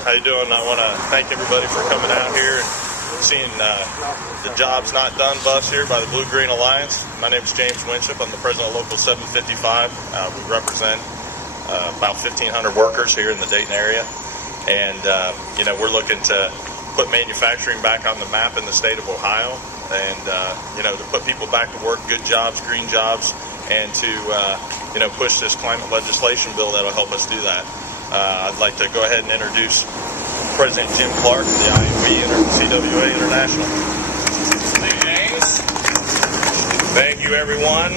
How you doing? I want to thank everybody for coming out here and seeing the Jobs Not Done bus here by the BlueGreen Alliance. My name is James Winship. I'm the president of Local 755. We represent about 1,500 workers here in the Dayton area. And, we're looking to put manufacturing back on the map in the state of Ohio and, to put people back to work, good jobs, green jobs, and to, push this climate legislation bill that'll help us do that. I'd like to go ahead and introduce President Jim Clark of the IUE and CWA International. Thank you, James. Thank you, everyone.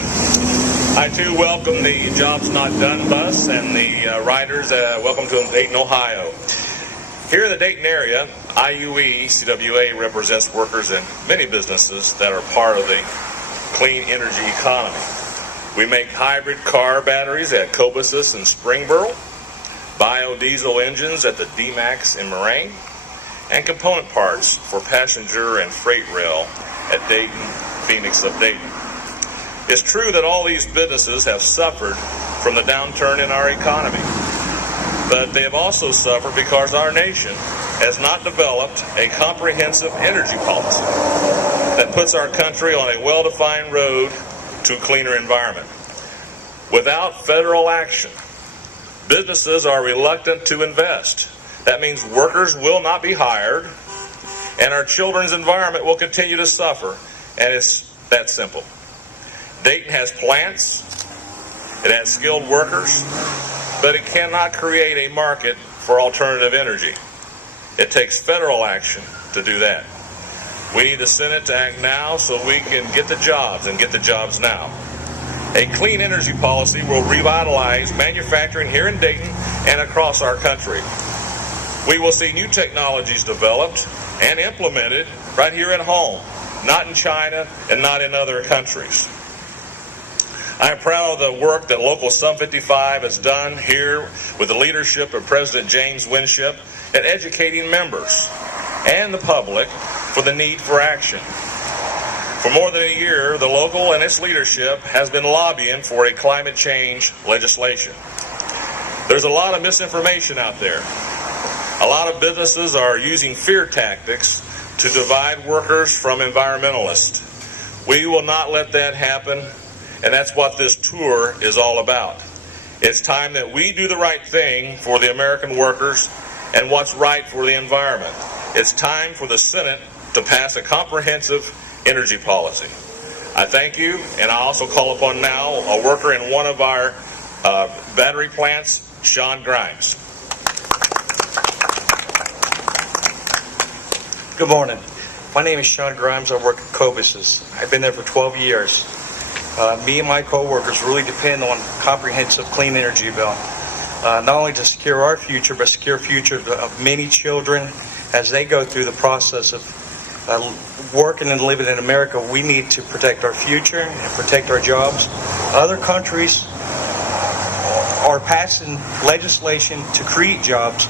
I, too, welcome the Jobs Not Done bus and the riders. Welcome to Dayton, Ohio. Here in the Dayton area, IUE CWA represents workers in many businesses that are part of the clean energy economy. We make hybrid car batteries at Cobussus and Springboro, biodiesel engines at the D-Max in Moraine, and component parts for passenger and freight rail at Dayton, Phoenix of Dayton. It's true that all these businesses have suffered from the downturn in our economy, but they have also suffered because our nation has not developed a comprehensive energy policy that puts our country on a well-defined road to a cleaner environment. Without federal action, businesses are reluctant to invest. That means workers will not be hired, and our children's environment will continue to suffer, and it's that simple. Dayton has plants, it has skilled workers, but it cannot create a market for alternative energy. It takes federal action to do that. We need the Senate to act now so we can get the jobs and get the jobs now. A clean energy policy will revitalize manufacturing here in Dayton and across our country. We will see new technologies developed and implemented right here at home, not in China and not in other countries. I am proud of the work that Local 755 has done here with the leadership of President James Winship at educating members and the public for the need for action. For more than a year, the local and its leadership has been lobbying for a climate change legislation. There's a lot of misinformation out there. A lot of businesses are using fear tactics to divide workers from environmentalists. We will not let that happen, and that's what this tour is all about. It's time that we do the right thing for the American workers and what's right for the environment. It's time for the Senate to pass a comprehensive energy policy. I thank you, and I also call upon now a worker in one of our battery plants, Sean Grimes. Good morning. My name is Sean Grimes. I work at Cobussus. I've been there for 12 years. Me and my co-workers really depend on a comprehensive clean energy bill, not only to secure our future, but secure future of many children as they go through the process of working and living in America. We need to protect our future and protect our jobs. Other countries are passing legislation to create jobs,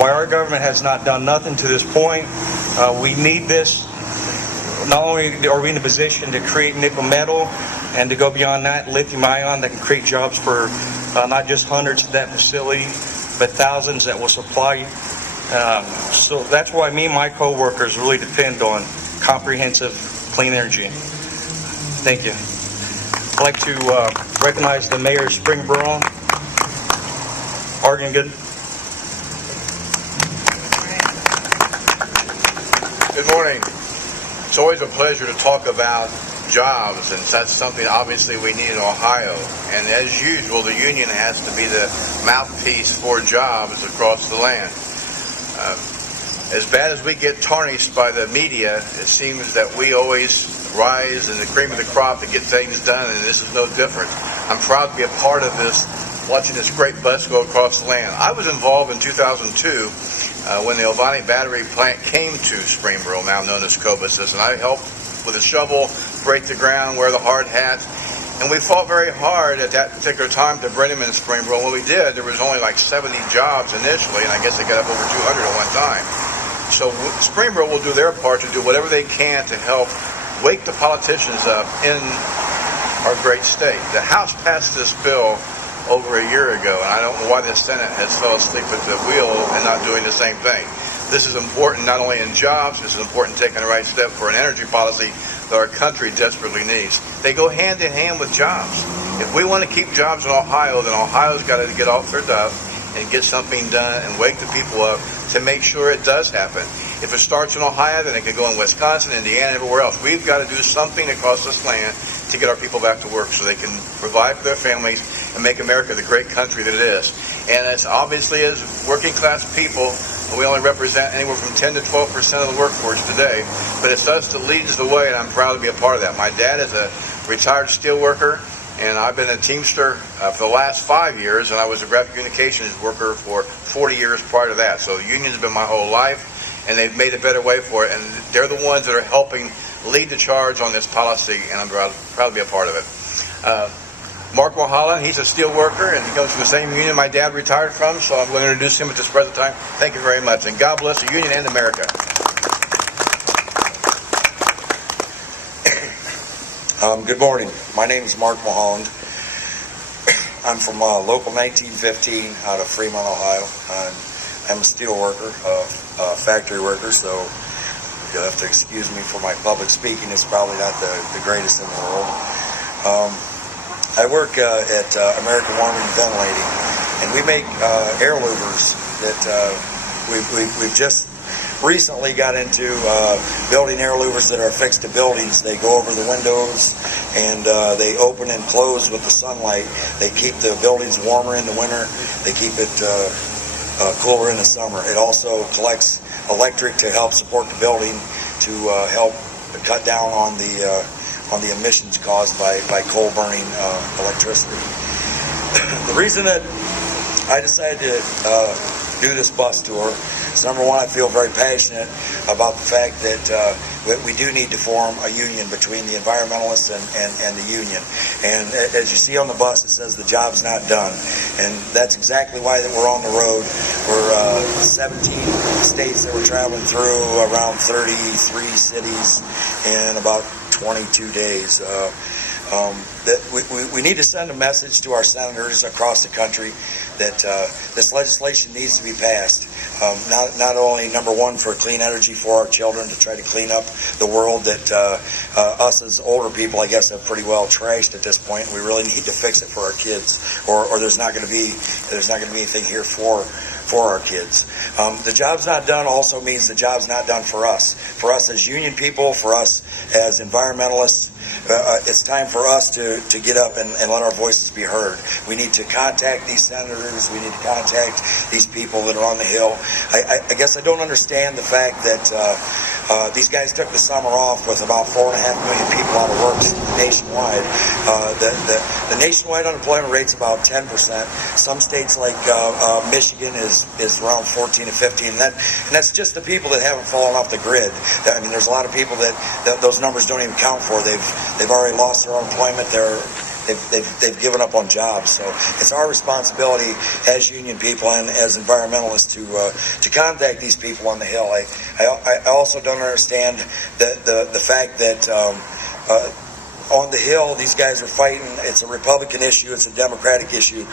while our government has not done nothing to this point. We need this. Not only are we in a position to create nickel metal and to go beyond that, lithium ion that can create jobs for not just hundreds at that facility, but thousands that will supply. So that's why me and my co-workers really depend on comprehensive clean energy. Thank you. I'd like to recognize the mayor of Springboro, Oregon. Good morning. It's always a pleasure to talk about jobs, and that's something obviously we need in Ohio. And as usual, the union has to be the mouthpiece for jobs across the land. As bad as we get tarnished by the media, it seems that we always rise in the cream of the crop to get things done, and this is no different. I'm proud to be a part of this, watching this great bus go across the land. I was involved in 2002 when the Ovani battery plant came to Springboro, now known as Cobussus, and I helped with a shovel, break the ground, wear the hard hats. And we fought very hard at that particular time to bring them in Springboro. When we did, there was only like 70 jobs initially, and I guess they got up over 200 at one time. So Springboro will do their part to do whatever they can to help wake the politicians up in our great state. The House passed this bill over a year ago, and I don't know why the Senate has fell asleep at the wheel and not doing the same thing. This is important not only in jobs, this is important taking the right step for an energy policy that our country desperately needs. They go hand in hand with jobs. If we want to keep jobs in Ohio, then Ohio's got to get off their duff and get something done and wake the people up to make sure it does happen. If it starts in Ohio, then it can go in Wisconsin, Indiana, everywhere else. We've got to do something across this land to get our people back to work so they can provide for their families and make America the great country that it is. And as obviously as working class people, we only represent anywhere from 10 to 12% of the workforce today, but it's us that leads the way, and I'm proud to be a part of that. My dad is a retired steel worker, and I've been a Teamster for the last 5 years, and I was a graphic communications worker for 40 years prior to that. So the union's been my whole life, and they've made a better way for it, and they're the ones that are helping lead the charge on this policy, and I'm proud to be a part of it. Mark Mulholland, he's a steel worker, and he comes from the same union my dad retired from, so I'm going to introduce him at this present time. Thank you very much, and God bless the union and America. Good morning. My name is Mark Mulholland. I'm from local 1915 out of Fremont, Ohio. I'm a steel worker, a factory worker, so you'll have to excuse me for my public speaking. It's probably not the greatest in the world. I work at American Warming and Ventilating, and we make air louvers that we've just recently got into building air louvers that are affixed to buildings. They go over the windows and they open and close with the sunlight. They keep the buildings warmer in the winter. They keep it cooler in the summer. It also collects electric to help support the building to help cut down on the emissions caused by coal burning electricity. The reason that I decided to do this bus tour is, number one, I feel very passionate about the fact that we do need to form a union between the environmentalists and the union. And as you see on the bus, it says the job's not done. And that's exactly why that we're on the road. We're 17 states that we're traveling through, around 33 cities in about 22 days. That we need to send a message to our senators across the country that this legislation needs to be passed. Not only, number one, for clean energy for our children, to try to clean up the world that us as older people, I guess, have pretty well trashed at this point. We really need to fix it for our kids, or there's not going to be anything here for our kids. The job's not done also means the job's not done for us. For us as union people, for us as environmentalists, it's time for us to get up and let our voices be heard. We need to contact these senators. We need to contact these people that are on the Hill. I guess I don't understand the fact that these guys took the summer off with about 4.5 million people out of work nationwide. The nationwide unemployment rate's about 10%. Some states like Michigan is around 14 to 15, and that's just the people that haven't fallen off the grid. I mean, there's a lot of people that those numbers don't even count for. They've already lost their employment. They've given up on jobs. So it's our responsibility as union people and as environmentalists to contact these people on the Hill. I also don't understand the fact that on the Hill, these guys are fighting. It's a Republican issue. It's a Democratic issue.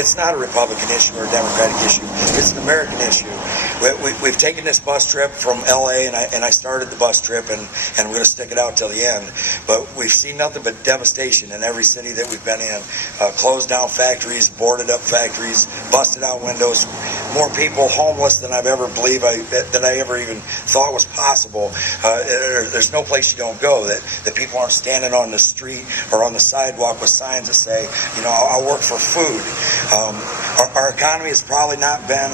It's not a Republican issue or a Democratic issue. It's an American issue. We've taken this bus trip from L.A., and I started the bus trip, and we're going to stick it out till the end. But we've seen nothing but devastation in every city that we've been in. Closed down factories, boarded up factories, busted out windows, more people homeless than I've ever believed that I ever even thought was possible. There's no place you don't go that people aren't standing on the street or on the sidewalk with signs that say, I'll work for food. Our economy has probably not been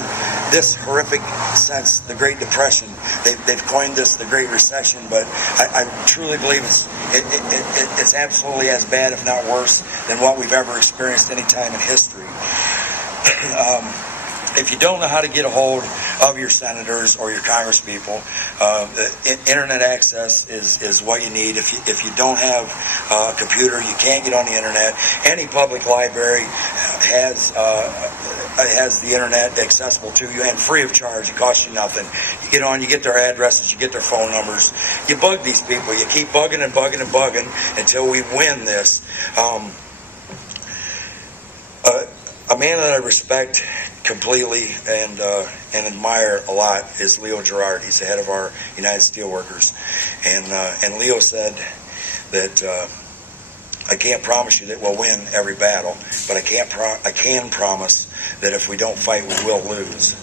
this horrific since the Great Depression. They've coined this the Great Recession, but I truly believe it's absolutely as bad, if not worse, than what we've ever experienced any time in history. If you don't know how to get a hold of your senators or your congresspeople, internet access is what you need. If you don't have a computer, you can't get on the internet. Any public library has the internet accessible to you and free of charge. It costs you nothing. You get on, you get their addresses, you get their phone numbers. You bug these people. You keep bugging and bugging and bugging until we win this. man that I respect completely and admire a lot is Leo Gerard. He's the head of our United Steelworkers, and Leo said that I can't promise you that we'll win every battle, but I can promise that if we don't fight, we will lose.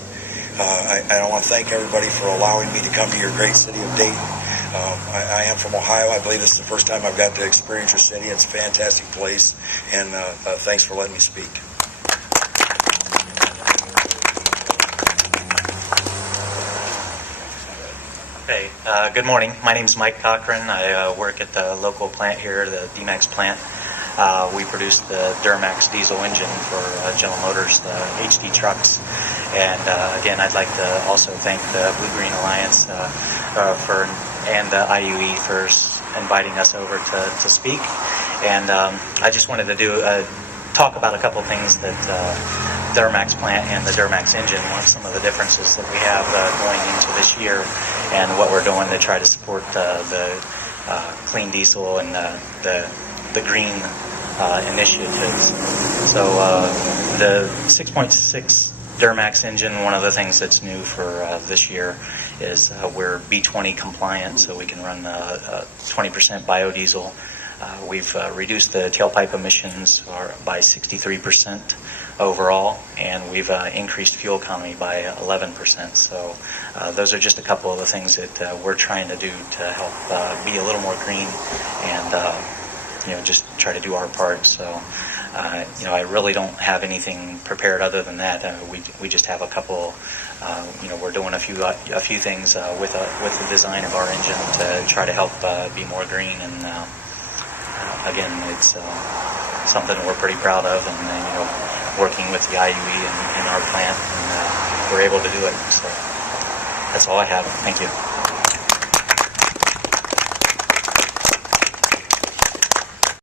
I want to thank everybody for allowing me to come to your great city of Dayton. I am from Ohio. I believe this is the first time I've got to experience your city. It's a fantastic place, and thanks for letting me speak. Hey, good morning. My name is Mike Cochran. I work at the local plant here, the D-Max plant. We produce the Duramax diesel engine for General Motors, the HD trucks. And again, I'd like to also thank the BlueGreen Alliance and IUE for inviting us over to speak. And I just wanted to talk about a couple things that Duramax plant and the Duramax engine, some of the differences that we have going into this year, and what we're doing to try to support the clean diesel and the green initiatives. So the 6.6 Duramax engine, one of the things that's new for this year is we're B20 compliant, so we can run 20% biodiesel. We've reduced the tailpipe emissions by 63% overall, and we've increased fuel economy by 11%. So those are just a couple of the things that we're trying to do to help be a little more green and just try to do our part. So I really don't have anything prepared other than that. We just have a couple. We're doing a few things with the design of our engine to try to help be more green, and again, it's something we're pretty proud of, and working with the IUE in our plant, and we're able to do it. So that's all I have. Thank you.